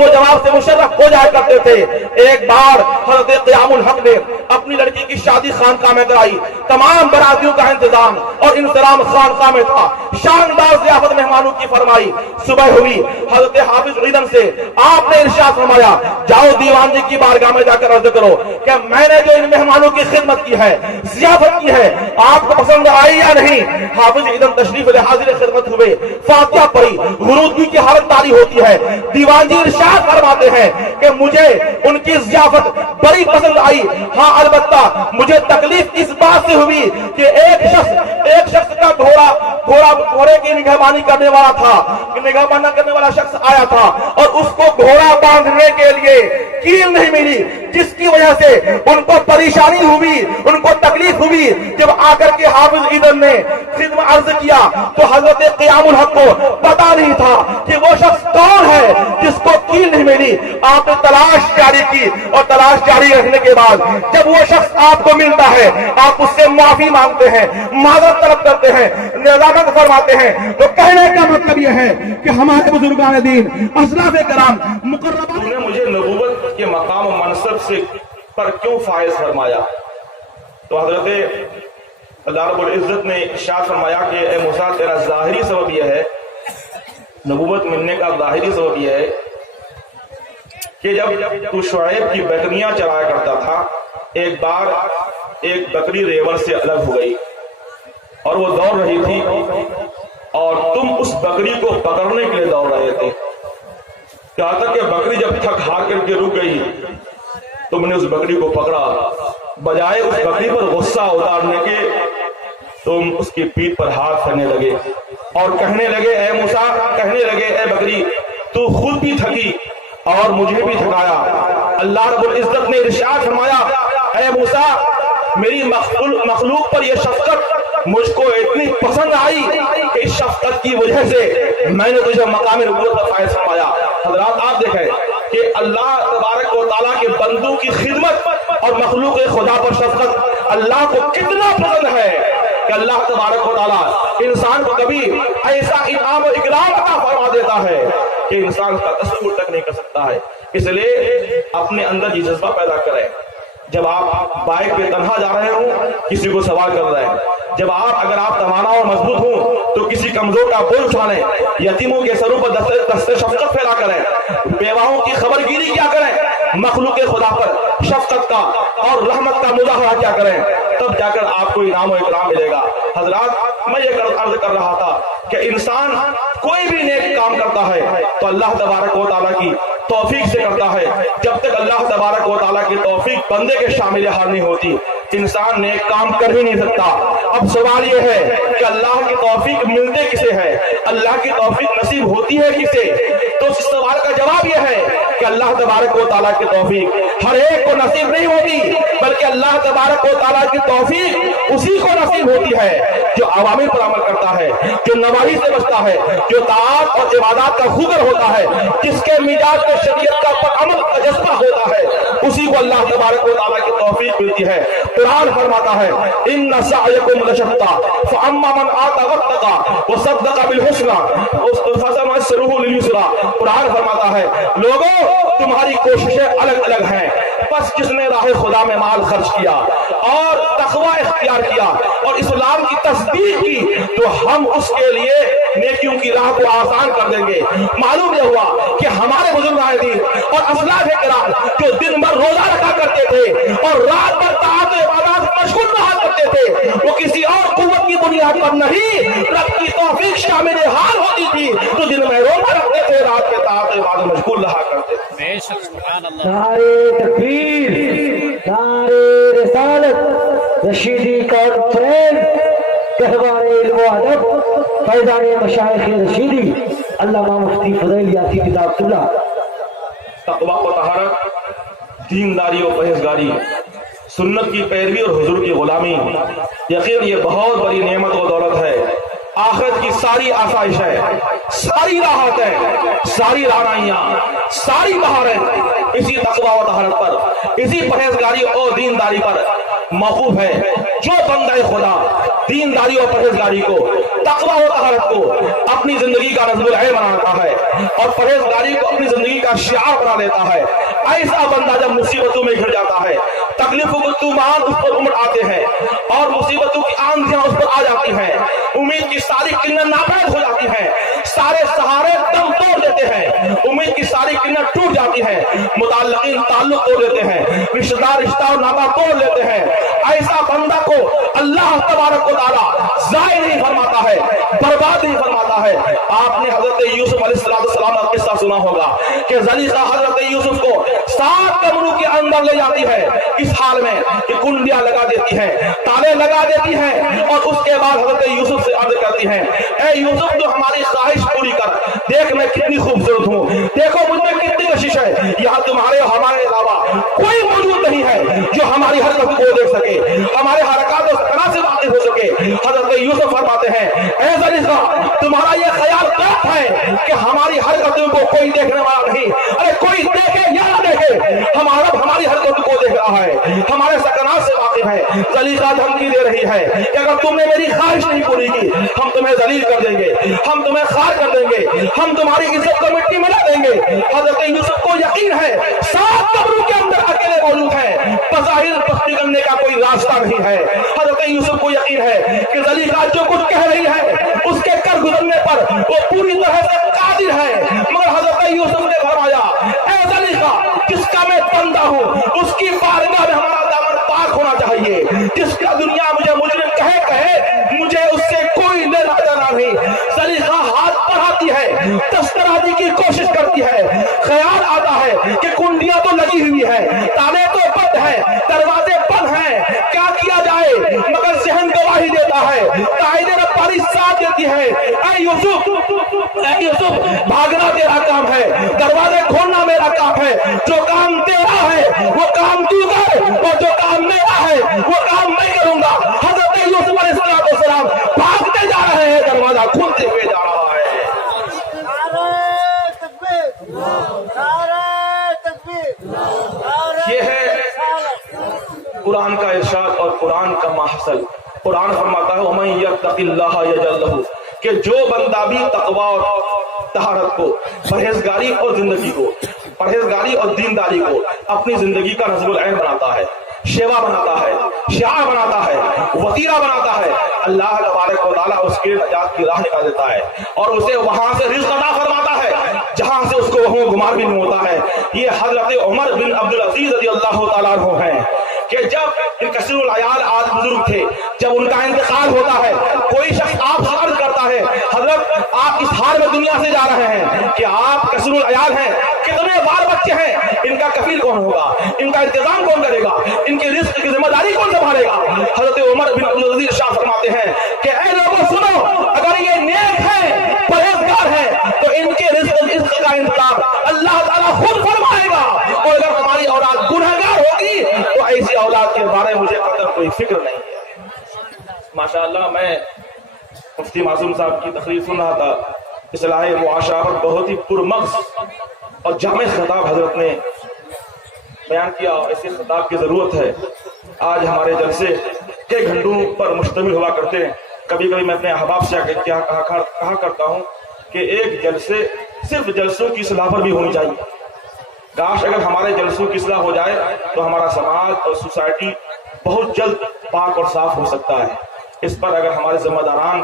वो जवाब से मुशर्रफ हो जाया करते थे। एक बार हजरत क़यामुल हक ने अपनी लड़की की शादी खानकाह में कराई। तमाम बरातियों का इंतजाम और इंतजाम खानकाह में था। शानदार ज़ियाफत मेहमानों की फरमाई। सुबह हुई, हजरत हाफिज ईदन से आपने इरशाद फरमाया, जाओ दीवान जी की बारगाह में जाकर अर्ज करो कि मैंने जो इन मेहमानों की खिदमत की है, ज़ियाफत की है, आपको पसंद आई या नहीं। हाफिज ईदन तशरीफ ले हाजिर खिदमत हुए, फातिहा पढ़ी, गुरूदगी की हालत तारी होती है। दीवान जी इरशाद फरमाते हैं कि मुझे उनकी ज़ियाफत बड़ी पसंद आई। हाँ, अलबत्ता मुझे तकलीफ इस बात से हुई कि एक शख्स का घोड़े की निगहबानी करने वाला था, निगहबानी करने वाला शख्स आया था और उसको घोड़ा बांधने के लिए कील नहीं मिली, जिसकी वजह से उनको परेशानी हुई, उनको तकलीफ हुई। जब आकर के हाफिज ईदन ने खिदमत अर्ज किया तो हजरत क़यामुल हक को पता नहीं था कि वो शख्स कौन है जिसको कील नहीं मिली। आपने तलाश जारी की और तलाश जारी रखने के बाद जब वो शख्स आपको मिलता है, आप उससे माफी मांगते हैं, माजरत तलब करते हैं, निजामत फरमाते हैं। तो कहने का मतलब यह है कि हमारे बुजुर्गान दीन अस्लाफ कराम मुकर्रम ने मुझे नबूवत के मकाम और मनसब से पर क्यों फायज फरमाया। तो हजरत अल्लाह रब्बुल इज्जत ने इरशाद फरमाया कि ए मूसा, तेरा ज़ाहिरी सबब यह है, नबूवत मिलने का ज़ाहिरी सबब यह है कि जब तू शुएब की बकरियां चराया करता था, एक बार एक बकरी रेवड़ से अलग हो गई और वो दौड़ रही थी और तुम उस बकरी को पकड़ने के लिए दौड़ रहे थे। कहा था कि बकरी जब थक हार करके रुक गई, तुमने उस बकरी को पकड़ा, बजाय उस बकरी पर गुस्सा उतारने के तुम उसकी पीठ पर हाथ करने लगे और कहने लगे, ए मूसा, कहने लगे, ए बकरी, तू खुद भी थकी और मुझे भी थकाया। अल्लाह रब्बुल इज्जत ने इरशाद फरमाया, ए मूसा, मेरी मखलूक पर यह शफकत मुझको इतनी पसंद आई कि इस शफकत की वजह से मैंने तुझे मकाम नबूवत का फायदा फरमाया। हज़रात, आप देखें कि अल्लाह तबारक व तआला के बंदों की खिदमत और मखलूक खुदा पर शफकत अल्लाह को कितना पसंद है कि अल्लाह तबारक व तआला इंसान को कभी ऐसा इनाम और इकराम अता फरमा देता है कि इंसान उसका तस्वुर तक नहीं कर सकता है। इसलिए अपने अंदर ये जज्बा पैदा करें। जब आप बाइक पे तन्हा जा रहे हो, किसी को सवार कर रहे हैं, जब अगर आप तवाना और मजबूत हो तो किसी कमजोर का बोझ उठा लें, यतीमों के सरों पर दस्ते शफकत फैला करें, बेवाओं की खबरगिरी क्या करें, मखलूक खुदा पर शफकत का और रहमत का मुजाहरा क्या करें, तब जाकर आपको इनाम और इकराम मिलेगा। हजरात, मैं ये अर्ज कर रहा था कि इंसान कोई भी नेक काम करता है तो अल्लाह तबारक व तआला की तौफीक से करता है। जब तक अल्लाह तबारक व तआला की तौफीक बंदे के शामिल हाल नहीं होती, इंसान नेक काम कर ही नहीं सकता। अब सवाल ये है कि अल्लाह की तौफीक मिलते किसे है, अल्लाह की तौफीक नसीब होती है किसे? तो इस सवाल का जवाब यह है कि अल्लाह तबारक व तआला की तौफीक हर एक को नसीब नहीं होती, बल्कि अल्लाह तबारक व तआला की तौफीक उसी को नसीब होती है जो अवामिर पर अमल करता है, जो नवाही से बचता है, जो ताआत और इबादत का खुगर होता है, जिसके मिजाज में शरीयत का पर अमल का जज्बा होता है, उसी को अल्लाह तबारक व तआला की तौफीक मिलती है। कुरान फरमाता है, इन्ना सअयकुम लशत्ता फअम्मा मन आता वत्तका व सद्दक़ा बिल हुस्ना फसनुयस्सिरुहु लिल युस्रा। कुरान फरमाता है, लोगों, तुम्हारी कोशिशें अलग अलग हैं, बस जिसने राह खुदा में माल खर्च किया और तक़वा इख्तियार किया और इस्लाम की तस्दीक की, तो हम उसके लिए नेकियों की राह को आसान कर देंगे। मालूम यह हुआ कि हमारे बुजुर्गान दीन और असलाफ किराम जो दिन भर रोजा रखा करते थे और रात भर ताअत इबादत में मशगूल रहा करते थे, वो किसी और कुव्वत की बुनियाद पर नहीं, रब की तौफीक शामिल हाल होती थी, तो दिन में रोजा रखते थे, रात में ताअत इबादत में मशगूल रहा करते थे। बेशक, सुभान अल्लाह। नारे तकबीर, नारे रिसालत, रशीदी कॉन्फ्रेंस, कहवारे इल्म व अदब, फैज़ाने मशाइख रशीदी, अल्लामा मुफ्ती फज़ल यासीन किताबुल्लाह। तक़वा व तहारत, दीनदारी और परहेज़गारी, सुन्नत की पैरवी और हुजूर की गुलामी, यकीन ये बहुत बड़ी नेमत और दौलत है। आखिरत की सारी आसाइश है, सारी राहत है, सारी रानाइयां, सारी बहारें इसी तक़वा व तहारत पर, इसी परहेज़गारी और दीनदारी पर मौकूफ है। जो बंदा खुदा दीनदारी और परहेज़गारी को, तक़वा व तहारत को अपनी जिंदगी का नज़्मुल ऐन बनाता है और परहेज़गारी को अपनी जिंदगी का का शिआर बना लेता है। ऐसा बंदा जब मुसीबतों में घिर जाता है, तकलीफों के तूफान उस पर उमड़ आते हैं और मुसीबतों की आंधियां उस पर आ जाती हैं, उम्मीद की सारी किरणें नापैद हो जाती हैं, सारे सहारे दम तोड़ देते हैं, उम्मीद की सारी किरणें टूट जाती हैं, मुताल्लिकीन ताल्लुक तोड़ देते हैं, रिश्तेदार रिश्ता और नाता तोड़ लेते हैं। ऐसा बंदा को अल्लाह तबारक व तआला ज़ाय नहीं फरमाता है, बर्बाद नहीं फरमाता है। आपने हजरत यूसुफ अलैहिस्सलाम का किस्सा सुना होगा कि ज़लीखा हजरत यूसुफ को 7 कमरों के अंदर ले जाती है, इस हाल में कि कुंडियां लगा देती है, ताले लगा देती है और उसके बाद हजरत यूसुफ से अर्ज करती है, ए यूसुफ तो हमारी ख्वाहिश पूरी कर, देख मैं कितनी खूबसूरत हूँ, देखो मुझ में कितनी कशिश है, यहाँ तुम्हारे और हमारे अलावा कोई मौजूद नहीं है जो हमारी हरकत को देख सके, हमारे हरकत और सकना से वाकिफ हो सके। हजरत यूसुफ फरमाते हैं, ए ज़लीखा तुम्हारा ये ख्याल गलत है कि हमारी हरकतों को कोई देखने वाला नहीं, अरे कोई देखे या ना देखे, हमारा हमारी हरकतों को देख रहा है, हमारे सकनात से वाकिफ है। ज़लीखा धमकी दे रही है कि अगर तुमने मेरी ख्वाहिश नहीं पूरी की, हम तुम्हें जलील कर देंगे, हम तुम्हें खार कर देंगे, हम तुम्हारी इज्जत को मिट्टी में ला देंगे। हजरत यूसुफ को यकीन है 7 कब्रों के अंदर अकेले मौजूद हैं, बज़ाहिर पस्ती करने का कोई रास्ता नहीं है। हजरत यूसुफ को यकीन है कि ज़लीखा जो कुछ कह रही है उसके कर गुजरने पर वो पूरी तरह से कादिर है। मगर हजरत यूसुफ ने फरमाया, ए ज़लीखा जिसका मैं बंदा हूँ उसकी बारगाह में हमारा दामन पाक होना चाहिए, जिसका दुनिया मुझे मुजरिम कहे मुझे उससे कोई लेना देना नहीं। ज़लीखा हाथ बढ़ाती है, तस्तराजी की कोशिश करती है, ख्याल आता है कि कुंडियां तो लगी हुई है, ताले तो बंद है, दरवाजे बंद हैं, क्या किया जाए, मगर ज़हन गवाही देता है, कायदे रब्बानी साथ देती है, ऐ यूसुफ भागना तेरा काम है, दरवाजे खोलना मेरा काम है, जो काम तेरा है वो काम तू कर और जो काम मेरा है वो काम मैं करूंगा। हजरत यूसुफ अलैहिस्सलाम भागते जा रहे हैं, दरवाजा खोलते हुए जा रहा है। ये है कुरान का इरशाद और कुरान का महसल। कुरान फरमाता है वमन यत्तक़िल्लाह यजअल लहू, कि जो बंदा भी तकवा और तहारत को, परहेजगारी और जिंदगी को, परहेजगारी और दीनदारी को अपनी जिंदगी का नज़्मुल ऐन बनाता है, शेवा बनाता है, शिआर बनाता है, वतीरा बनाता है, अल्लाह तबारक व तआला उसके नजात की राह निकाल देता है और उसे वहां से रिज़्क़ अता फरमाता है जहां से उसको वहां गुमार भी नहीं होता है। ये हजरत उमर बिन अब्दुल अजीज रज़ियल्लाहु तआला अन्हु हैं कि जब इन कसीरुल अयाल आज बुजुर्ग थे, जब उनका इंतकाल होता है, कोई शख्स आपसे अर्ज करता है, हजरत आप इस हाल में दुनिया से जा रहे हैं कि आप कसीरुल अयाल हैं, कितने बाल बच्चे हैं, इनका कफील कौन होगा, इनका इंतजाम कौन करेगा, इनकी रिस्क की जिम्मेदारी कौन संभालेगा। हजरत उमर बिन अब्दुल अजीज शाह फरमाते हैं कि ऐ लोगों सुनो, अगर ये नेक है, परहेजगार है, तो इनके रिस्क का इंतजाम अल्लाह ताला खुद फरमाएगा, और अगर हमारी औलाद गुनहगार होगी तो ऐसी औलाद के बारे में मुझे कतई कोई फिक्र नहीं है। माशाअल्लाह मैं मुफ्ती मासूम साहब की तकरीर सुन रहा था, इस्लाह मुआशरा पर बहुत ही पुरमग़ज़ और जामे खिताब हजरत ने बयान किया। ऐसे खिताब की जरूरत है। आज हमारे जलसे कई घंटों पर मुश्तमिल हुआ करते हैं। कभी कभी मैं अपने अहबाब से कहा करता हूँ कि एक जलसे सिर्फ जलसों की इस्लाह पर भी होनी चाहिए। काश अगर हमारे जलसों की इस्लाह हो जाए तो हमारा समाज और सोसाइटी बहुत जल्द पाक और साफ हो सकता है। इस पर अगर हमारे जिम्मेदारान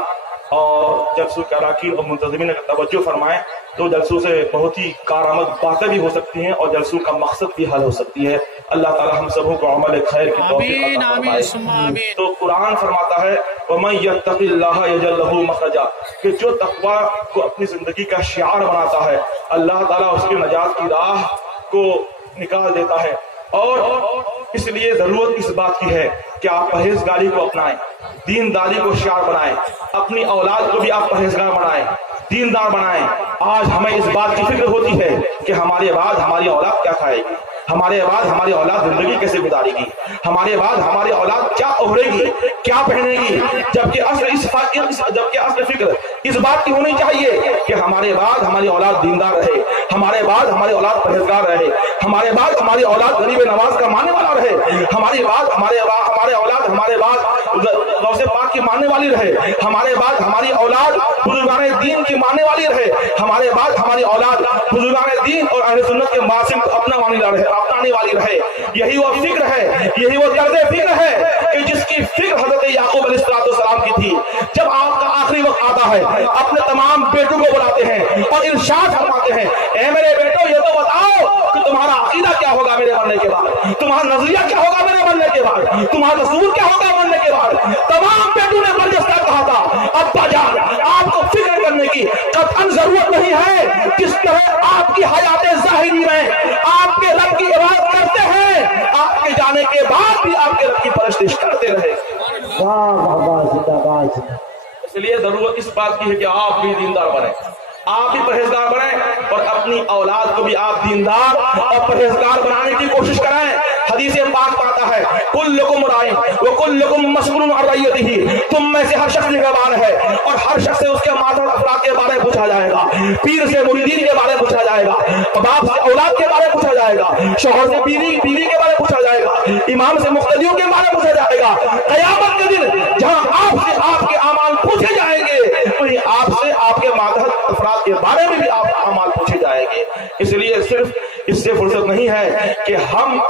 और जलसों के अराकीन और मुंतज़मीन अगर तवज्जो फरमाएं तो जलसों से बहुत ही कारआमद बातें भी हो सकती हैं और जलसों का मकसद भी हल हो सकती है। अल्लाह ताला हम सबों को अमल खैर की तौफीक अता फरमाए। तो कुरान फरमाता है वमन यत्तक़िल्लाह यजअल लहू मखरजा, कि जो तकवा को अपनी जिंदगी का शिआर बनाता है अल्लाह ताला उसकी नजात की राह को निकाल देता है। और इसलिए जरूरत इस बात की है कि आप परहेजगारी को अपनाएं, दीनदारी को शिआर बनाएं, अपनी औलाद को भी आप परहेजगार बनाएं, दीनदार बनाएं। आज हमें इस बात की फिक्र होती है कि हमारे बाद हमारी औलाद क्या खाएगी, हमारे बाद हमारी औलाद जिंदगी कैसे गुजारेगी, हमारे बाद हमारी औलाद क्या ओढ़ेगी, क्या पहनेगी, जबकि असल फिक्र इस बात की होनी चाहिए कि हमारे बाद हमारी औलाद दीनदार रहे, हमारे बाद हमारी औलाद परहेजगार रहे, हमारे बाद हमारी औलाद गरीब नवाज का मानने वाला रहे, हमारे बाद हमारे औलाद हमारे बाद गौसे पाक की मानने वाली रहे, हमारे बाद हमारी औलाद बुजुर्गाने दीन की मानने वाली रहे, हमारे बाद हमारी औलाद बुजुर्गाने दीन दीन और अहले सुन्नत के मासिम को अपनाने वाली रहे। यही वो फिक्र है, यही वो तर्ज़े फिक्र है कि जिसकी फिक्र हजरत याकूब अलैहिस्सलाम की थी। जब आपका आखिरी वक्त आता है, अपने तमाम बेटों को बुलाते हैं और इरशाद फरमाते हैं, ए मेरे बेटो ये तो बताओ कि तुम्हारा अकीदा क्या होगा मेरे मरने के बाद, तुम्हारा नजरिया क्या होगा मेरे मरने के बाद, तुम्हारा रसूल क्या होगा मरने के बाद। तमाम बेटों ने बरजस्ता कहा था, अब्बा जान आपको फिक्र करने की कतई जरूरत नहीं है। जिस तरह आपकी हयाते ज़ाहिरी में आपके रब की इबादत करते हैं, आपके जाने के बाद भी आपके रब की परस्तिश करते रहे। इसलिए जरूरत इस बात की है कि आप भी दीनदार बने, आप भी परहेजगार बने और अपनी औलाद को भी आप दीनदार और परहेजगार बनाने की कोशिश करें। हदीस पाक पाता है, कुल्लुकुम राइन व कुल्लुकुम मसऊलुन अन रइयतिही, तुम में से हर शख्स निगहबान है और हर शख्स से उसके मातहत अफराद के बारे में पूछा जाएगा। पीर से मुरीदीन के बारे में पूछा जाएगा, बाप से औलाद के बारे में पूछा जाएगा, शौहर से बीवी के बारे में पूछा जाएगा, इमाम से मुक्तदियों के बारे में पूछा जाएगा। क़यामत के दिन जहां आपसे आपके अमाल पूछे जाएंगे, वहीं आपसे आपके मातहत अफराद के बारे में भी आप अमाल पूछे जाएंगे। इसलिए सिर्फ इससे फुर्सत नहीं है कि हम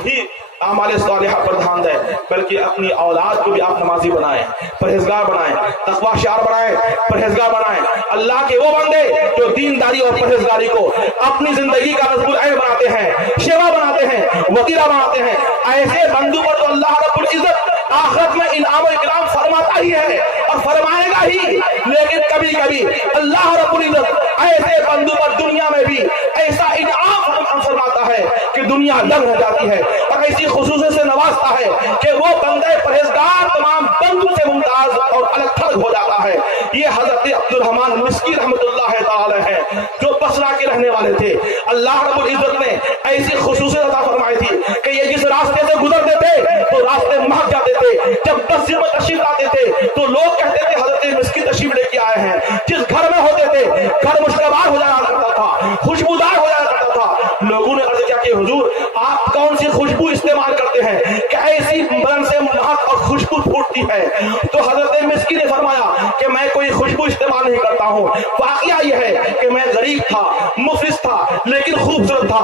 ही आमाले सालिहा पर ध्यान दें, बल्कि अपनी औलाद को भी आप नमाजी बनाएं, परहेजगार बनाएं, तक़वा शार बनाएं, परहेजगार बनाएं। अल्लाह के वो बंदे जो दीनदारी और परहेजगारी को अपनी जिंदगी का नज़्मुल ऐन बनाते हैं, शेवा बनाते हैं, वकीला बनाते हैं, ऐसे बंदों पर तो अल्लाह रब्बुल इज्जत आखिरत में इनाम और इकराम फरमाता ही है और फरमाएगा ही। लेकिन कभी कभी अल्लाह रब्बुल इज्जत ऐसे बंदों पर दुनिया में भी ऐसा इनाम फरमाता है कि दुनिया दंग रह जाती है और ऐसी खुसूसियत से नवाजता है कि वो बंदे परहेजगार तमाम बंदों से मुमताज और अलग थलग हो जाता है। ये हजरत अब्दुल रहमान मिस्की रहमतुल्लाह तआला है, जो बसरा के रहने वाले थे। अल्लाह रब्बुल इज्जत ने ऐसी खुसूसियत अता फरमाई थी कि ये जिस रास्ते से गुजरते थे तो रास्ते महक जाते थे। जब मस्जिद में तशरीफ लाते थे तो लोग कहते थे हजरत मिस्की तशरीफ लेके आए हैं। जिस घर में होते थे घर मुश्तबार हो जाया करता था, खुशबूदार हो जाया करता था। लोगों ने अर्ज किया कि हुजूर आप कौन सी खुशबू इस्तेमाल करते हैं कि ऐसी बदन से महक और खुशबू फूटती है? तो हजरत मिस्की ने फरमाया कि मैं कोई खुशबू इस्तेमाल नहीं करता हूँ। वाकया यह है कि मैं गरीब था, मुफलिस था, लेकिन खूबसूरत था।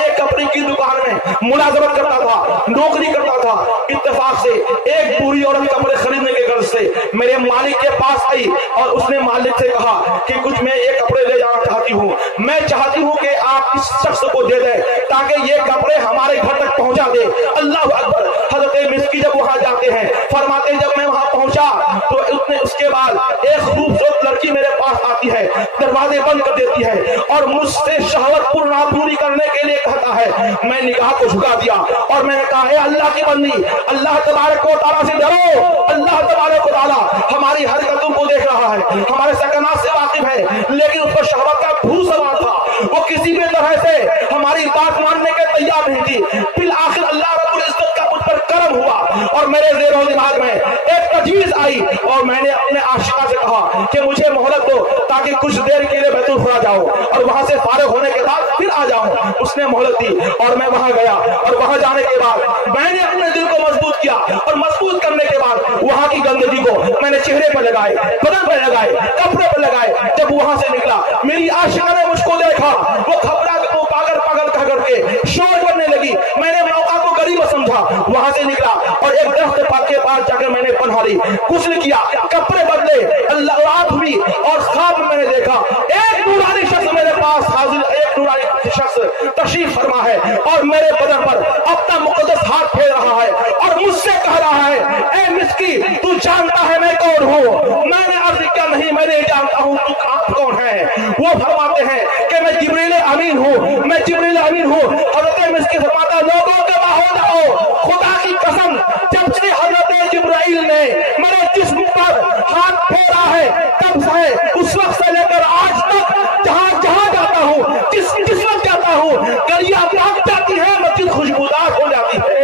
एक कपड़े की दुकान में मुलाजमत करता था, नौकरी करता था। इत्तेफाक से एक बूढ़ी औरत कपड़े खरीदने के गर्ज से मेरे मालिक के पास आई और उसने मालिक से कहा कि कुछ मैं ये कपड़े ले जाना चाहती हूँ, मैं चाहती हूँ कि आप इस शख्स को दे दें ताकि ये कपड़े हमारे घर तक पहुंचा दे। अल्लाह अकबर। हजरत मिस्की जब वहां जाते हैं, फरमाते जब मैं वहां पहुंचा तो उसके बाद एक खूबसूरत लड़की मेरे पास आती है, दरवाजे बंद कर देती है और मुझसे शहवत पूरी करने के लिए कहता है। मैं निगाह को झुका दिया और मैंने कहा, अल्लाह की बंदी, अल्लाह तबारक व तआला से डरो। अल्लाह तबारक व तआला हमारी हरकतों को देख रहा है, हमारे सकनात से वाकिफ है, लेकिन उस पर शहवत का भू सवार था। वो किसी भी तरह से हमारी बात मानने के तैयार नहीं थी। फिर आखिर अल्लाह रब्बुल इज्जत का मुझ पर करम हुआ और मेरे ज़ेरो दिमाग में एक तजवीज़ आई और मैंने अपने आशिका से कहा कि मुझे मोहलत दो ताकि कुछ देर के लिए बैतुल खुला जाऊं और वहां से फारिग होने के बाद फिर आ जाऊं। उसने मोहलत दी और मैं वहां गया और वहां जाने के बाद मैंने अपने दिल को मजबूत किया और मजबूत करने के बाद वहां की गंदगी को मैंने चेहरे पर लगाए, बदन पर लगाए, कपड़े पर लगाए। जब वहां से निकला मेरी आशिका ने मुझको देखा, वो घबरा के वो पागल पागल कह करके शोर करने लगी। मैंने मौका को गरीब समझा, वहां से निकला और एक दरख्त के पास जाकर मैंने पन्हा ली, गुस्ल किया, कपड़े बदले, अल्लाह रात हुई और ख्वाब में मैंने देखा एक नूरानी शख्स मेरे पास हाजिर, एक नूरानी शख्स तशरीफ फरमा है और मेरे बदन पर अपना मुकद्दस हाथ फेर रहा है और मुझसे कह रहा है, ए मिस्की तू जानता है मैं कौन हूँ? मैंने अर्ज किया नहीं मैं नहीं जानता हूँ, तू आप कौन है? वो फरमाते हैं कि मैं जिब्रील अमीन हूँ, मैं जिब्रील अमीन हूँ। हजरत मिस्की फरमाता लोगों के बाहर जाओ, खुदा की कसम जब से हजरत जिब्राइल ने मेरे जिस्म पर हाथ फेरा है तब से उस वक्त से लेकर आज तक जहां जहां जाता हूँ, जिस वक्त जाता हूँ, गलियां भाग जाती है, मस्जिद खुशबूदार हो जाती है।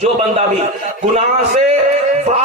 जो बंदा भी गुनाह से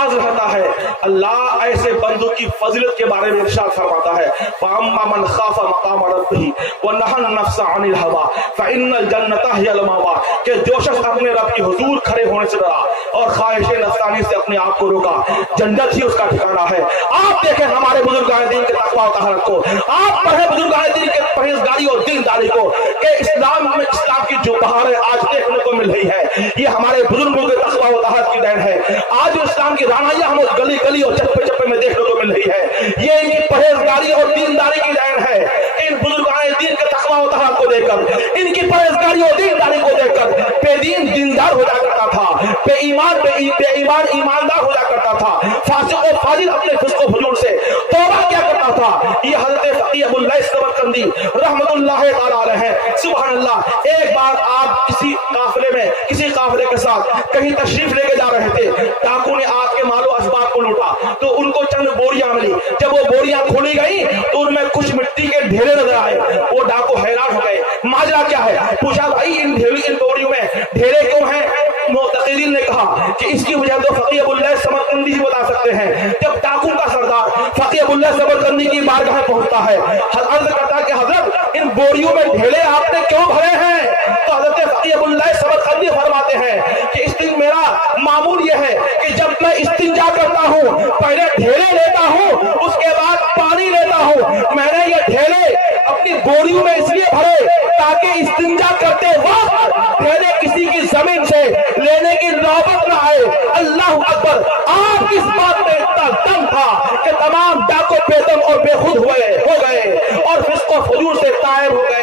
नाराज रहता है। अल्लाह ऐसे बंदों की फजीलत के बारे में इरशाद फरमाता है, फ़अम्मा मन खाफ़ा मक़ाम रब्बिही व नहा नफ्स अनिल हवा फ़इन्नल जन्नता हियल मअवा, कि जो शख्स अपने रब की हुजूर खड़े होने से डरा और ख्वाहिश नफ्सानी से अपने आप को रोका, जन्नत ही उसका ठिकाना है। आप देखें हमारे बुजुर्गान दीन के तक़वा और तहरत को, आप पढ़े बुजुर्गान दीन के परहेज़गारी और दीनदारी को, कि इस्लाम में इस्लाम की जो बहारें आज देखने को मिल रही है, ये हमारे बुजुर्गों के तक़वा और तहरत की देन है। आज इस्लाम की रानाइयां हमें गली गली और चप्पे चप्पे में देखने को मिल रही है, ये इनकी परहेजगारी और दीनदारी की देन है। इन बुजुर्गान दीन के तक़वा और तहरत को देखकर, इनकी परहेजगारी और दीनदारी को देखकर बेदीन दीनदार हो जाया करता था, बेईमान बेईमान ईमानदार हो जाया करता था, फासिक और फाजिल अपने फिस्क और फजूल से तौबा क्या करता था। ये हज़रत फ़क़ीह अबुल लैस समरकंदी रहमतुल्लाह तआला अलैह, सुभान अल्लाह। एक बार आप किसी काफिले में, किसी काफिले के साथ कहीं तशरीफ लेके जा रहे थे, डाकू ने आपके मालो असबाब को लूटा, तो उनको चंद बोरियां मिली। जब वो बोरियां खोली गई तो उनमें कुछ मिट्टी के ढेरे नजर आए। वो डाकू हैरान हो गए, माजरा क्या है? पूछा, भाई इन बोरियों में ढेरे क्यों हैं? मुतक़िदीन ने कहा कि इसकी वजह तो फ़क़ीह अबुल लैस समरकंदी ही बता सकते हैं। जब डाकू का सरदार फ़क़ीह अबुल लैस समरकंदी की बारगाह पहुंचता है, अर्ज़ करता है कि हज़रत इन बोरियों में ढेरे आपने क्यों भरे हैं? तो हज़रत फ़क़ीह अबुल लैस समरकंदी फरमाते हैं कि इस दिन मेरा मामूल यह है कि जब मैं इस्तिंजा करता हूँ, पहले ढेरे लेता हूँ, उसके बाद पानी लेता हूँ। मैंने ये ढेरे अपनी बोरियों में इसलिए भरे ताकि इस्तिंजा करते वक्त ढेरे किसी की जमीन से लेने की नौबत न आए। अल्लाह अकबर। आप इस बात में इतना दम था कि तमाम डाको बेदम और बेखुद हो गए और फिस्क और फजूल से तायब हो गए।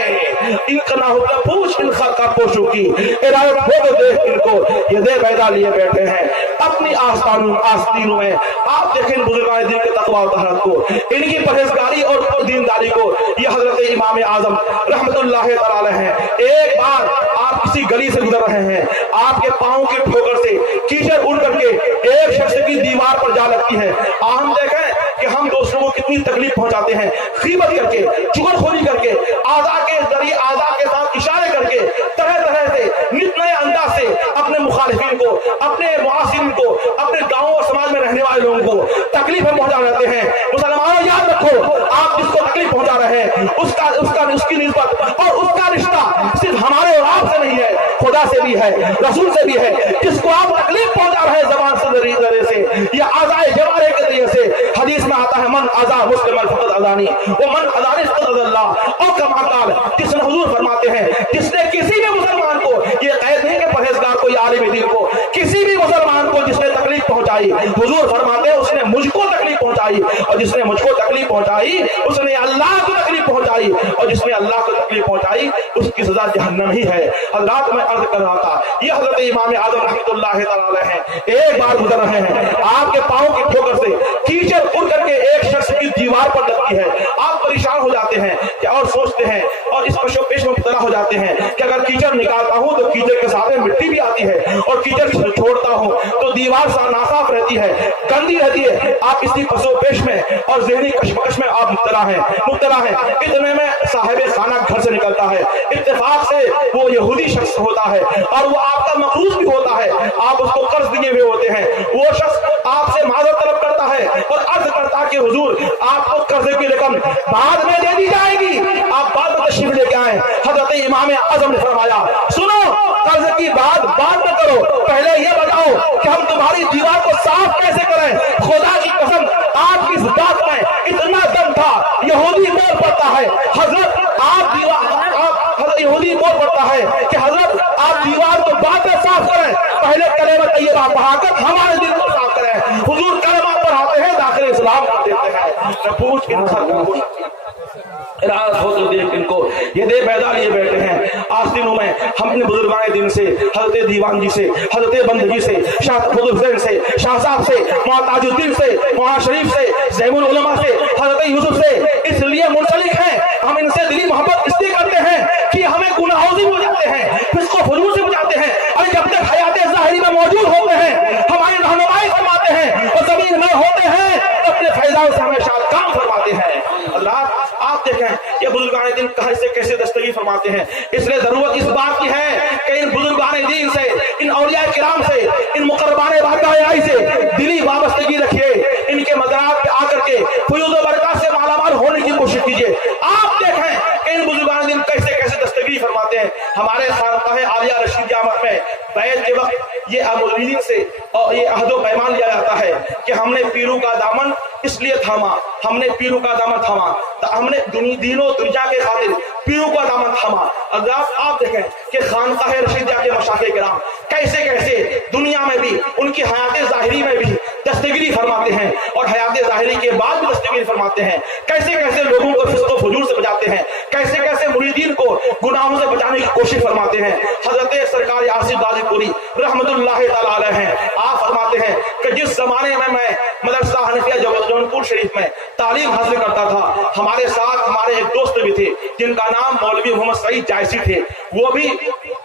इनका ना होता पूछ इन खर का पोशों की इरादत हो तो देख इनको, ये दे पैदा लिए बैठे हैं अपनी आस्तीनों में। आप देखें बुजुर्गान दीन के तक़वा और तहरत को, इनकी परहेजगारी और दीनदारी को। ये हजरत इमाम आजम रहमतुल्लाह तआला अलैह हैं। एक बार आप किसी गली से गुजर रहे हैं, आपके पांव की ठोकर से कीचड़ उड़ करके एक शख्स की दीवार पर जा लगती है। हम देखें कि हम दूसरों को कितनी तकलीफ पहुंचाते हैं, गीबत करके, चुगलखोरी करके, आज़ा के जरिए आज़ा के साथ इशारे करके, तरह तरह से नित नए अंदाज से अपने मुखालिफिन को, अपने मुआसिरीन को, अपने गाँव और समाज में रहने वाले लोगों को तकलीफ में पहुंचा जाते हैं। मुसलमानों याद रखो, आप जिसको तकलीफ पहुंचा रहे हैं उसकी निस्बत और उसका रिश्ता सिर्फ हमारे और आपसे नहीं है, खुदा से भी है, रसूल से भी है। जिसको आप तकलीफ पहुंचा रहे हैं जबान से जरिए से या आज़ाए जवारे के जरिए से, हदीस में आता है मन अज़ा मुस्लिमन फक़द अज़ानी व मन अज़ानी फक़द अज़ल्लाह। और कमा क़ाल, जिसने हुजूर फरमाते हैं, जिसने किसी भी मुसलमान को, ये कैद नहीं कि परहेजगार को या आलिम दीन को, किसी भी मुसलमान को जिसने तकलीफ पहुंचाई, हुजूर फरमाते हैं उसने मुझको तकलीफ पहुंचाई, और जिसने मुझको तकलीफ पहुंचाई उसने अल्लाह को तकलीफ पहुंचाई, और जिसने अल्लाह को तकलीफ पहुंचाई उसकी सजा जहन्नम ही है। हज़रात मैं अर्ज कर रहा था, ये हज़रत इमाम आज़म रहमतुल्लाह तआला अलैह हैं। एक बार गुजर रहे हैं, आपके पांव की ठोकर से कीचड़ उड़ करके एक शख्स की दीवार पर लगती है। आप परेशान हो जाते हैं और सोचते हैं और इस पशोपेश में मुब्तला हो जाते हैं कि अगर कीचड़ निकालता हूं तो कीचड़ के साथ में मिट्टी भी आती है, और कीचड़ छोड़ता हूं तो दीवार नासाफ रहती है, गंदी रहती है। आप इसी पशोपेश में और ज़हनी कशमकश में आप मुब्तला हैं। इतने में साहिब खाना घर से निकलता है, इत्तेफाक से वो यहूदी शख्स होता है और वो आपका मखरूज भी होता है, आप उसको कर्ज दिए हुए होते हैं। वो शख्स आपसे माजर तलब करता है और अर्ज करता कि हुजूर आपको कर्ज की रकम बाद में दे दी जाएगी, आप बाद में तशरीफ लेके आए। हजरत इमाम आजम ने फरमाया, सुनो, कर्ज की बात बाद में करो, पहले ये बताओ कि हम तुम्हारी दीवार को साफ कैसे करें। खुदा की कसम, आपकी इस बात में इतना दम था, यहूदी बोल पड़ता है, हजरत यहूदी बोल पड़ता है कि हजरत आप दीवार को बाद में साफ करें, पहले कलेमा तैयबा पढ़ाकर हमारे दिल को साफ करें। हुजूर कलेमा पढ़ाते हैं, दाखिल इस्लाम कर देते हैं। पूछ हो तो देख इनको, ये दे पैदा लिए बैठे हैं आस्तीनों में। हम अपने बुजुर्गान दिन से, हजरत दीवान जी से, हजरत बंदगी से, शाह हुसैन से, शाह साहब से, ताजुद्दीन से, वहाँ शरीफ से, ज़ैमुल उलमा से, हजरत यूसुफ से इसलिए मुंसलिक हैं। हम इनसे दिली मोहब्बत इसलिए करते हैं कि हमें गुनाहों से बचाते हैं, फिस्को फजूल से बचाते हैं। अरे जब तक हयात ज़ाहिरी में मौजूद होते हैं, हमारी रहनुमाई फरमाते हैं, और ज़मीन में होते हैं अपने फैज़ान से हमेशा काम फरमाते हैं। अल्लाह आप आप देखें ये बुजुर्गान दीन कहाँ से कैसे दस्तगी फरमाते हैं। इसलिए जरूरत इस बात की है कि इन बुजुर्गान दीन से, इन औलिया किराम से, इन मुकर्रबान बारगाह से दिली वाबस्तगी रखिए। इनके मज़ारात पे आकर के फयूज़ व बरकत से मालामाल होने की कोशिश कीजिए। आप देखें कि इन बुजुर्गान दीन कैसे कैसे दस्तगी फरमाते हैं। हमारे खानकाह आलिया रशीदिया में बैत के वक्त ये मुरीदीन से और ये अहद व पैमान लिया जाता है कि हमने पीरों का दामन इसलिए थामा, हमने पीरों का दामन थामा, तो हमने दीनों दुनिया के खातिर पीरों का दामन थामा। अगर आप देखें कि खानकाह रशीदिया के मशाइख किराम कैसे कैसे दुनिया में भी उनकी हयात ज़ाहिरी में भी दस्तगिरी फरमाते हैं और हयात ज़ाहिरी के बाद भी दस्तगिरी फरमाते हैं। कैसे कैसे लोगों को फिस्क व फुजूर से बचाते हैं, कैसे कैसे मुरीदीन को गुनाहों से बचाने की कोशिश फरमाते हैं। हजरत सरकार आसिफ गाजीपुरी रहमतुल्लाह तआला अलैह हैं, आप फरमाते हैं कि जिस जमाने में मैं मदरसा हनफिया जौनपुर शरीफ में तालीम हासिल करता था, हमारे साथ हमारे एक दोस्त भी थे जिनका नाम मौलवी मोहम्मद सईद जायसी थे। वो भी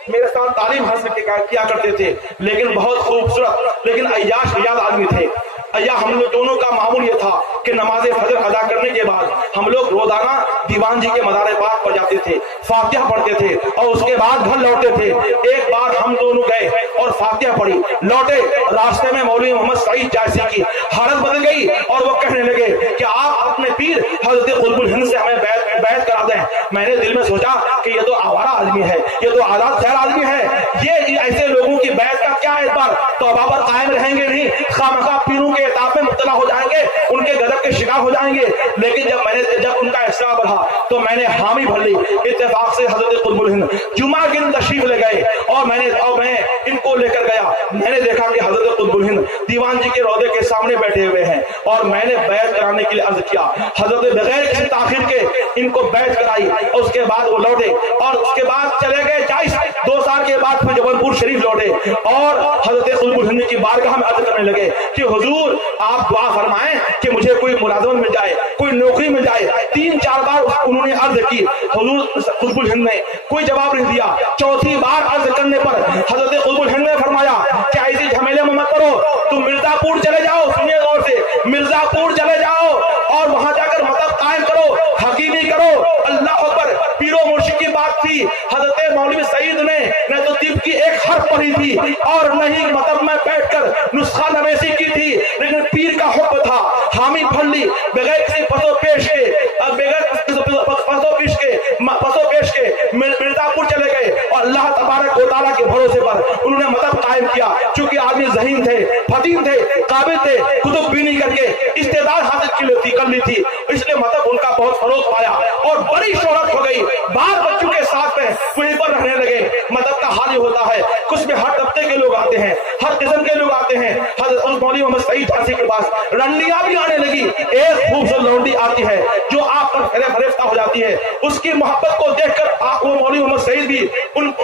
मेरे साथ तालीम हासिल किया करते थे, लेकिन बहुत खूबसूरत लेकिन अय्याश रियाज आदमी थे। या हम लोग दोनों का मामूल ये था कि नमाज फजर अदा करने के बाद हम लोग रोजाना दीवान जी के मज़ार पाक पर जाते थे, फातिहा पढ़ते थे और उसके बाद घर लौटते थे। एक बार हम दोनों गए और फातिहा पढ़ी, लौटे, रास्ते में मौलवी मोहम्मद सईद जायसी की हालत बदल गई और वो कहने लगे कि आप अपने पीर हजरत कुतुबुल हिंद से हमें बैत करा दें। मैंने दिल में सोचा कि ये तो आवारा आदमी है, ये तो आजाद शहर आदमी है, ये ऐसे लोगों की बैत का क्या इस बार तौबा पर कायम रहेंगे नहीं, खामखा पीरों के इताब में मुब्तला हो जाएंगे, उनके गजब के शिकार हो जाएंगे। लेकिन जब उनका इसरा बढ़ा तो मैंने हामी भर ली। इत्तेफाक से हजरत कुतुबुल हिंद जुमा के दिन तशरीफ ले गए और मैं इनको लेकर गया। मैंने देखा कि हजरत कुतुबुल हिंद दीवान जी के रौदे के सामने बैठे हुए हैं और मैंने बैत कराने के लिए अर्ज किया। हजरत बगैर किसी ताखिर के इनको बैत कराई और उसके बाद वो लौटे और उसके बाद चले गए 2 साल के बाद फिर जबलपुर शरीफ लौटे और हजरत कुतुबुल हिंद की बारगाह में अर्ज करने लगे कि हुजूर आप दुआ फरमाएं कि मुझे कोई मुलाजमत मिल जाए, कोई नौकरी मिल जाए। 3-4 बार उन्होंने अर्ज की, हुजूर कुतुबुल हिंद ने कोई जवाब नहीं दिया। चौथी बार अर्ज करने पर हजरत कुतुबुल हिंद ने फरमाया कि ऐसी झमेले में मत करो, तुम मिर्जापुर चले जाओ, सुनिए गौर से, मिर्जापुर चले जाओ और वहां जाकर मतलब कायम करो, हकीमी करो। अल्लाह अकबर, पीरो मुर्शिद की बात थी। हजरत मौलवी सईद ने न तो दिल की एक हर्फ पढ़ी थी और न ही मतलब मैं बैठकर नुस्खा नवेसी की थी, लेकिन पीर का हुक्म था। हामी भर ली बगैर किसी पसो पेश के मिर्जापुर चले गए और अल्लाह तबारक व तआला के भरोसे पर उन्होंने मतलब कायम किया। चूंकि आदमी ज़हीन थे, फतीन थे, काबिल थे, कुतुब बीनी करके इस्तेदाद हासिल कर ली थी, इसलिए मतलब उनका बहुत फरोग पाया और बड़ी शोहरत हो गई। बाल बच्चों के साथ में वहीं पर रहने लगे। मदद का हाल होता है, कुछ में हर तबके के लोग आते हैं, हर किस्म के लोग आते हैं। हजरत मौलवी मोहम्मद सईद जायसी के पास रंडियां भी आने लगी। एक खूबसूरत लौंडी आती है जो आप पर फरेफ्ता हो जाती है, उसकी मोहब्बत को देखकर वो मौलवी मोहम्मद सईद भी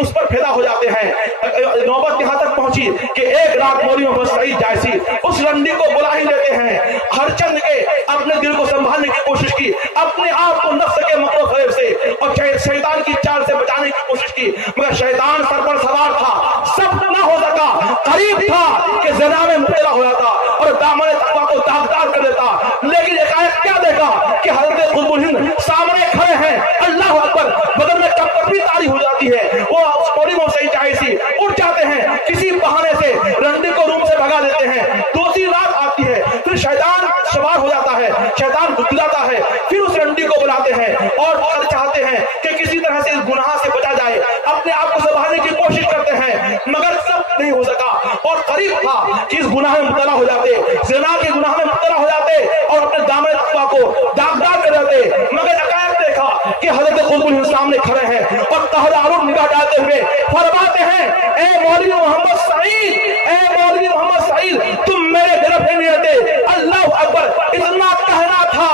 उस पर फिदा हो जाते हैं। नौबत यहाँ तक पहुंची कि एक रात मौलवी मोहम्मद सईद जायसी उस रंडी को बुला ही लेते हैं। हर चंद के अपने दिल को संभालने की कोशिश की, अपने आप को नफ्स के मकरो फरेब से और शैतान की चाल से बचाने की कोशिश की, मगर शैतान सर पर सवार था, सब ना हो सका। करीब था कि ज़िना में मुब्तला हो जाता और दामन तकवा को दागदार कर देता। लेकिन एकाएक क्या देखा कि हजरत कुतुबुल हिंद सामने खड़े हैं। अल्लाह अकबर, बदन में कपकपी तारी हो जाती है। वो मौलवी मोहम्मद सईद जायसी उठ जाते हैं, किसी बहाने से रंडी को रूम से भगा देते हैं। दूसरी रात आती है, फिर शैतान सवार हो जाता है, शैतान गुदगुदाता है, फिर उस रंडी को बुलाते हैं और चाहते हैं कि किसी तरह से इस गुनाह से बचा जाए। अपने आप को संभालने की कोशिश करते हैं, मगर सब नहीं हो सका और करीब था कि इस गुनाह में मुब्तला हो जाते, ज़िना के गुनाह में मुब्तला हो जाते और अपने दामन तकवा को दागदार कर देते। मगर अकायद देखा कि हजरत कुतुबुल हिंद सामने खड़े हैं और तहदारुन निगाह डालते हुए फरमाते हैं, ए मौलवी मोहम्मद सईद, ए मौलवी मोहम्मद सईद, तुम मेरे गिरफ्त नहीं रहते। अल्लाह अकबर, इतना कहना था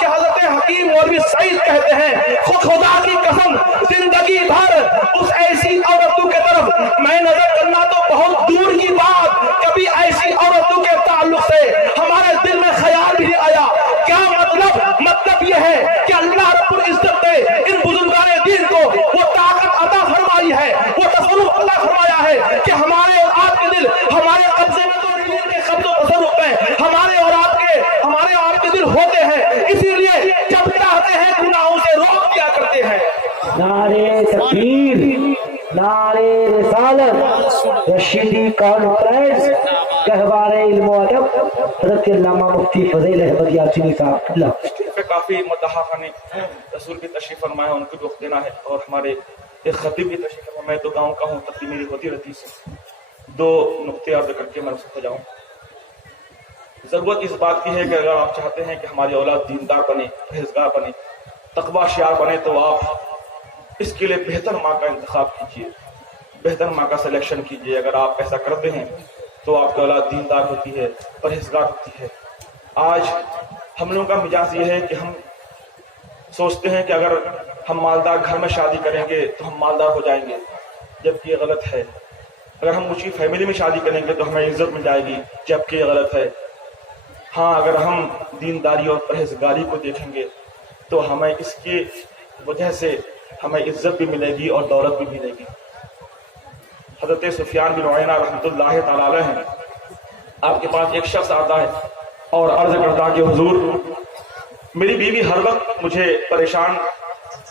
कि हजरत हकीम मौलवी सईद कहते हैं, खुदा की कसम, जिंदगी भर उस ऐसी औरतों के तरफ मैं नजर करना तो बहुत दूर की बात, कभी ऐसी औरतों के ताल्लुक से हमारे दिल में ख्याल भी नहीं आया। क्या मतलब यह है कि अल्लाह रब्बुल इज्जत ने इन बुजुर्गाने दीन को वो ताकत अता फरमाई है, वो तसल्लुत अता फरमाया है कि हमारे और आपके दिल हमारे कब्जे में तो नहीं, के कब्जो तसल्लुत में हमारे और आपके दिल होते हैं। इसीलिए जब चाहते हैं गुनाहों से رسالت رشیدی کانفرنس گہوار علم و ادب حضرت علامہ مفتی فضیل احمد یاسینی صاحب اللہ پہ کافی مداحہ خانے رسول کی تشریف فرمائے ان کو بھی وقت دینا ہے، اور ہمارے ایک خطیب بھی تشریف فرمائے، تو گاؤں کا ہوں تقریر میری ہوتی رہتی ہے، دو نقطے عرض کر کے میں رخصت ہو جاؤں۔ ضرورت اس بات کی ہے کہ اگر آپ چاہتے ہیں کہ ہماری اولاد دیندار بنے، پرہیزگار بنے، تقوی شعار بنے، تو آپ اس کے لیے بہتر ماں کا انتخاب کیجیے، بہتر ماں کا سلیکشن کیجیے۔ اگر آپ ایسا کرتے ہیں تو آپ کی اولاد دیندار ہوتی ہے، پرہیزگار ہوتی ہے۔ آج ہم لوگوں کا مزاج یہ ہے کہ ہم سوچتے ہیں کہ اگر ہم مالدار گھر میں شادی کریں گے تو ہم مالدار ہو جائیں گے، جبکہ یہ غلط ہے۔ اگر ہم اونچی فیملی میں شادی کریں گے تو ہمیں عزت مل جائے گی، جبکہ یہ غلط ہے۔ ہاں، اگر ہم دینداری اور پرہیزگاری کو دیکھیں گے تو ہمیں اس کی وجہ سے ہمیں عزت بھی ملے گی اور دولت بھی ملے گی۔ حضرت سفیان بن عیینہ رحمۃ اللہ تعالی علیہ ہیں، آپ کے پاس ایک شخص آتا ہے اور عرض کرتا کہ حضور، میری بیوی ہر وقت مجھے پریشان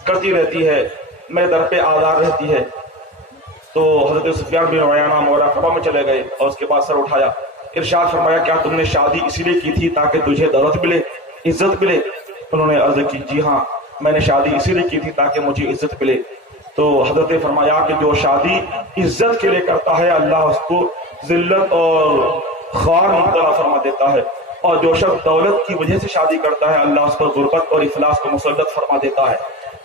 کرتی رہتی ہے، میرے در پہ آزار رہتی ہے۔ تو حضرت سفیان بن عیینہ مراقبہ میں چلے گئے اور اس کے بعد سر اٹھایا، ارشاد فرمایا، کیا تم نے شادی اسی لیے کی تھی تاکہ تجھے دولت ملے، عزت ملے؟ انہوں نے عرض کی، جی ہاں، میں نے شادی اسی لیے کی تھی تاکہ مجھے عزت ملے۔ تو حضرت نے فرمایا کہ جو شادی عزت کے لیے کرتا ہے اللہ اس کو ذلت اور خوار مبتلا فرما دیتا ہے، اور جو شخص دولت کی وجہ سے شادی کرتا ہے اللہ اس پر غربت اور افلاس کو مسلط فرما دیتا ہے۔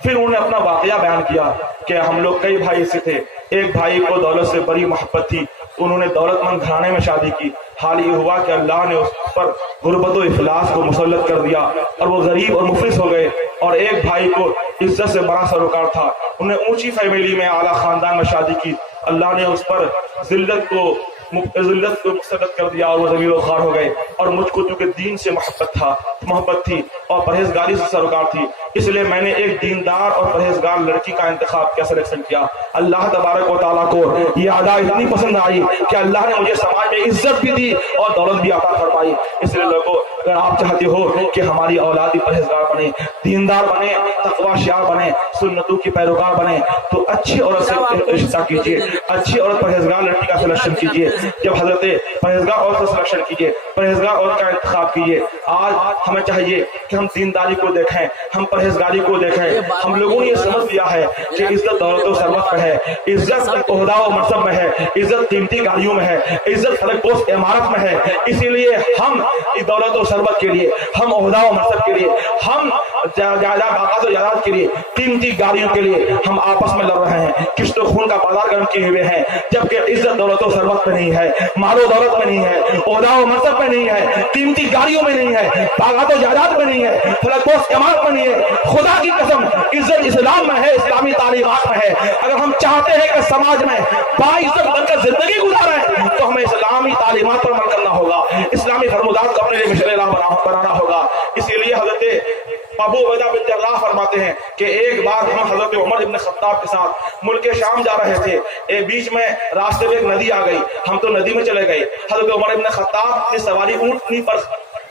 پھر انہوں نے اپنا واقعہ بیان کیا کہ ہم لوگ کئی بھائی ایسے تھے، ایک بھائی کو دولت سے بڑی محبت تھی، انہوں نے دولت مند گھرانے میں شادی کی، حال یہ ہوا کہ اللہ نے اس پر غربت و افلاس کو مسلط کر دیا اور وہ غریب اور مفلس ہو گئے۔ اور ایک بھائی کو عزت سے بڑا سروکار تھا، انہوں نے اونچی فیملی میں اعلیٰ خاندان میں شادی کی، اللہ نے اس پر ذلت کو مسلط کر دیا اور وہ ذلیل و خوار ہو گئے۔ اور مجھ کو چونکہ دین سے محبت تھی اور پرہیزگاری سے سروکار تھی، اس لیے میں نے ایک دیندار اور پرہیزگار لڑکی کا انتخاب کیا، سلیکشن کیا۔ اللہ تبارک و تعالیٰ کو یہ ادا اتنی پسند آئی کہ اللہ نے مجھے سماج میں عزت بھی دی اور دولت بھی عطا فرمائی۔ اس لیے لوگوں، اگر آپ چاہتے ہو کہ ہماری اولاد پرہیزگار بنے، دیندار بنے، تقوی شعار بنے، سنتوں کی پیروکار بنے، تو اچھی عورت سے رشتہ کیجیے، اچھی عورت پرہیزگار لڑکی کا سلیکشن کیجیے۔ جب حضرت پرہیزگار عورت کا سلیکشن کیجیے، پرہیزگار عورت کا انتخاب کیجیے۔ آج ہمیں چاہیے کہ ہم دینداری کو دیکھیں، ہم پرہیزگاری کو دیکھیں۔ ہم لوگوں نے یہ سمجھ لیا ہے کہ عزت دولت و ثروت میں ہے، عزت عہدہ و منصب میں ہے، عزت قیمتی گاڑیوں میں ہے، عزت فلک پوش عمارت میں ہے۔ اسی لیے ہم دولت و ثروت کے لیے، ہم عہدہ و منصب کے لیے، ہم باقاعدہ جائیداد کے لیے، قیمتی گاڑیوں کے لیے ہم آپس میں لڑ رہے ہیں، کشت و خون کا بازار گرم کیے ہوئے ہیں، جبکہ عزت دولت و ثروت میں نہیں ہے، مال و دولت میں نہیں ہے، عہدہ و منصب میں نہیں ہے، قیمتی گاڑیوں میں نہیں ہے، باغات و جائیداد میں نہیں ہے، فلک پوش عمارت میں نہیں ہے۔ خدا کی قسم عزت اسلام میں ہے، اسلامی تعلیمات میں ہے۔ اگر ہم چاہتے ہیں کہ سماج میں باعزت بن کر زندگی گزاریں تو ہمیں اسلامی تعلیمات پر عمل کرنا ہوگا، اسلامی فرمودات کو اپنے لیے مشعل راہ بنانا ہوگا۔ اسی لیے حضرت ابو عبیدہ بن جراح فرماتے ہیں کہ ایک بار ہم حضرت عمر ابن خطاب کے ساتھ ملک شام جا رہے تھے، بیچ میں راستے میں ایک ندی آ گئی، ہم تو ندی میں چلے گئے۔ حضرت عمر ابن خطاب کی سواری اونٹنی پر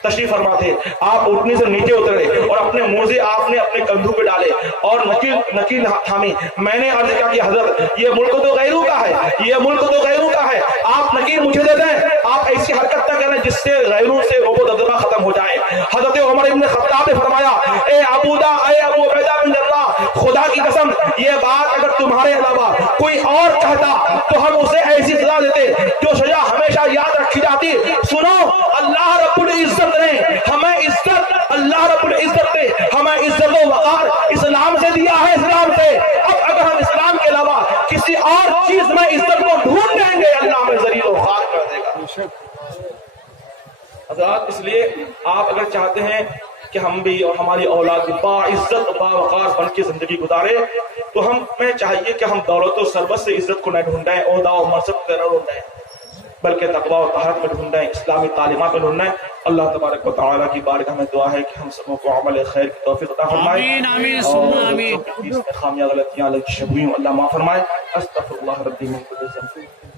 تشریف فرما تھے، آپ اونٹنی سے نیچے اترے اور اپنے موزے آپ نے اپنے کندھوں پہ ڈالے اور نکیل تھامی۔ میں نے عرض کیا کہ حضرت یہ ملک تو غیروں کا ہے، یہ ملک تو غیروں کا ہے، آپ نکیل مجھے دے دیں، آپ ایسی حرکت نہ کریں جس سے غیروں سے رعب و دبدبہ ختم ہو جائے۔ حضرت عمر ابن خطاب نے فرمایا، اے ابو عبیدہ بن جراح، خدا کی قسم یہ بات اگر تمہارے علاوہ کوئی اور کہتا تو ہم اسے ایسی سزا دیتے جو سزا ہمیشہ یاد رکھی جاتی۔ سنو، اللہ رب العزت نے ہمیں عزت، اللہ رب العزت نے ہمیں عزت و وقار اسلام سے دیا ہے، اسلام سے۔ اب اگر ہم اسلام کے علاوہ کسی اور چیز میں عزت کو ڈھونڈ لیں گے، اللہ ہمیں ذلیل و خوار کر دے گا۔ حضرات، اس لیے آپ اگر چاہتے ہیں کہ ہم بھی اور ہماری اولاد با عزت با وقار بن کے زندگی گزارے، تو ہمیں چاہیے کہ ہم دولت و ثروت سے عزت کو نہ ڈھونڈیں، عہدہ و منصب کو نہ ڈھونڈیں، بلکہ تقوی و طہارت میں ڈھونڈیں، اسلامی تعلیمات میں ڈھونڈیں۔ اللہ تبارک و تعالیٰ کی بارگاہ میں دعا ہے کہ ہم سب کو عمل خیر کی توفیق عطا فرمائے، اور اس میں خامیاں غلطیاں لگی شبیوں اللہ معاف فرمائے۔ استغفر اللہ ربی من کل ذنب۔